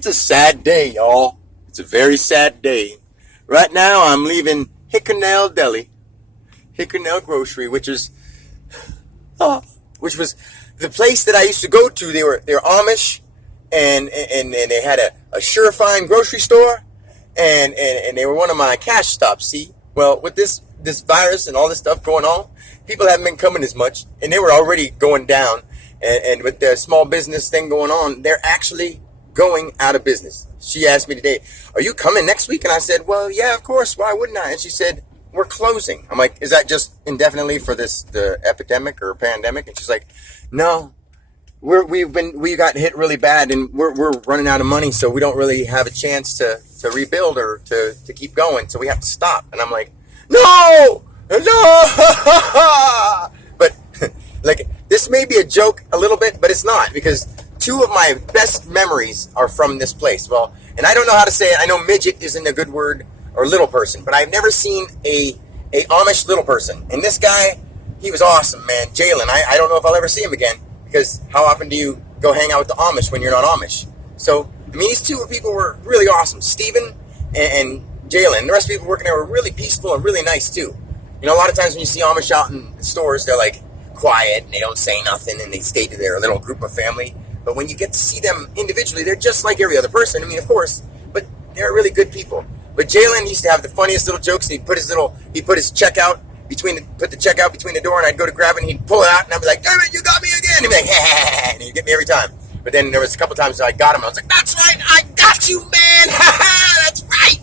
It's a sad day, y'all. It's a very sad day. Right now, I'm leaving Hickernell Deli, Hickernell Grocery, which was the place that I used to go to. They're Amish, and they had a Surefine grocery store, and they were one of my cash stops. See, well, with this virus and all this stuff going on, people haven't been coming as much, and they were already going down. And with the small business thing going on, they're actually going out of business. She asked me today, "Are you coming next week?" And I said, "Well, yeah, of course. Why wouldn't I?" And she said, "We're closing." I'm like, "Is that just indefinitely for the epidemic or pandemic?" And she's like, "No, we got hit really bad, and we're running out of money, so we don't really have a chance to rebuild or to keep going, so we have to stop." And I'm like, "No, no!" But like, this may be a joke a little bit, but it's not, because two of my best memories are from this place. Well, and I don't know how to say it. I know midget isn't a good word, or little person, but I've never seen a Amish little person. And this guy, he was awesome, man. Jalen, I don't know if I'll ever see him again, because how often do you go hang out with the Amish when you're not Amish? So, I mean, these two people were really awesome. Steven and Jalen. The rest of the people working there were really peaceful and really nice, too. You know, a lot of times when you see Amish out in stores, they're like quiet and they don't say nothing and they stay to their little group of family. But when you get to see them individually, they're just like every other person. I mean, of course, but they're really good people. But Jalen used to have the funniest little jokes. He put his checkout put the checkout between the door, and I'd go to grab it, and he'd pull it out, and I'd be like, "Damn it, you got me again!" And he'd be like, "Ha!" And he'd get me every time. But then there was a couple times I got him. I was like, "That's right, I got you, man! That's right!"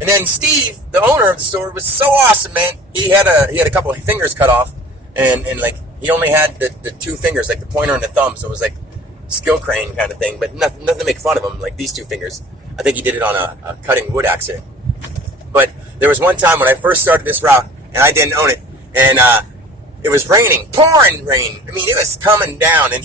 And then Steve, the owner of the store, was so awesome, man. He had a couple of fingers cut off, and like he only had the two fingers, like the pointer and the thumb, so it was like skill crane kind of thing, but nothing to make fun of him, like these two fingers. I think he did it on a cutting wood accident. But there was one time when I first started this route, and I didn't own it, and it was raining, pouring rain. I mean, it was coming down, and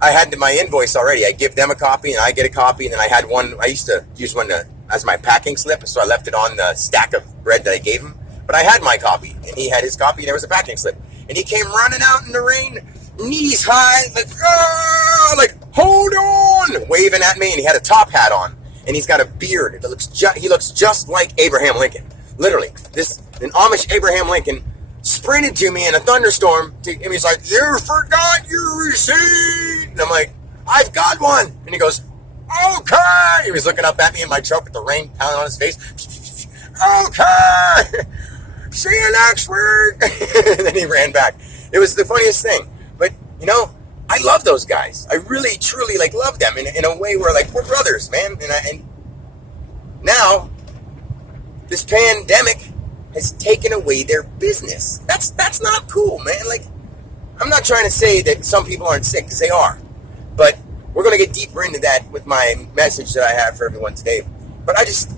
I had my invoice already. I give them a copy, and I get a copy, and then I had one. I used to use one as my packing slip, so I left it on the stack of bread that I gave him. But I had my copy, and he had his copy, and there was a packing slip. And he came running out in the rain, knees high, like, "Hold on," waving at me, and he had a top hat on, and he's got a beard. He looks just like Abraham Lincoln. Literally, an Amish Abraham Lincoln sprinted to me in a thunderstorm, and he's like, "You forgot your receipt." And I'm like, "I've got one." And he goes, "Okay." He was looking up at me in my truck with the rain pounding on his face. "Okay. See you next week." And then he ran back. It was the funniest thing. But, you know, I love those guys. I really, truly, love them in a way where, we're brothers, man. And now, this pandemic has taken away their business. That's not cool, man. I'm not trying to say that some people aren't sick, because they are. But we're going to get deeper into that with my message that I have for everyone today. But I just,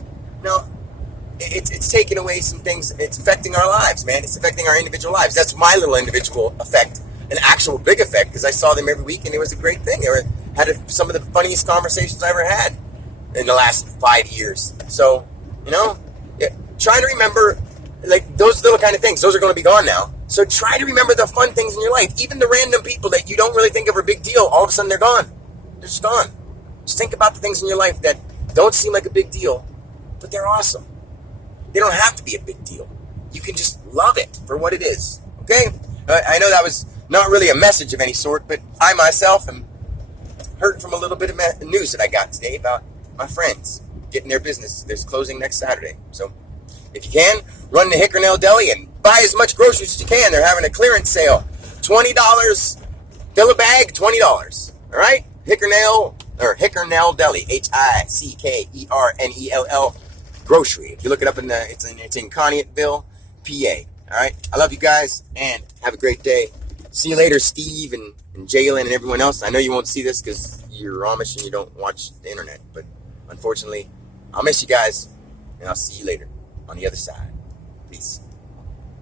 it's taking away some things. It's affecting our lives, man. It's affecting our individual lives. That's my little individual effect, an actual big effect, because I saw them every week, and it was a great thing. They had some of the funniest conversations I ever had in the last 5 years. So, try to remember, those little kind of things. Those are going to be gone now. So try to remember the fun things in your life. Even the random people that you don't really think of are a big deal, all of a sudden they're gone. They're just gone. Just think about the things in your life that don't seem like a big deal, but they're awesome. They don't have to be a big deal. You can just love it for what it is. Okay? I know that was not really a message of any sort, but I myself am hurt from a little bit of news that I got today about my friends getting their business. They're closing next Saturday. So if you can, run to Hickernell Deli and buy as much groceries as you can. They're having a clearance sale. $20. Fill a bag, $20. All right? Hickernell Deli. HICKERNELL Grocery. If you look it up it's in Conneautville, PA. All right? I love you guys, and have a great day. See you later, Steve and Jalen and everyone else. I know you won't see this because you're Amish and you don't watch the internet, but unfortunately, I'll miss you guys, and I'll see you later on the other side. Peace.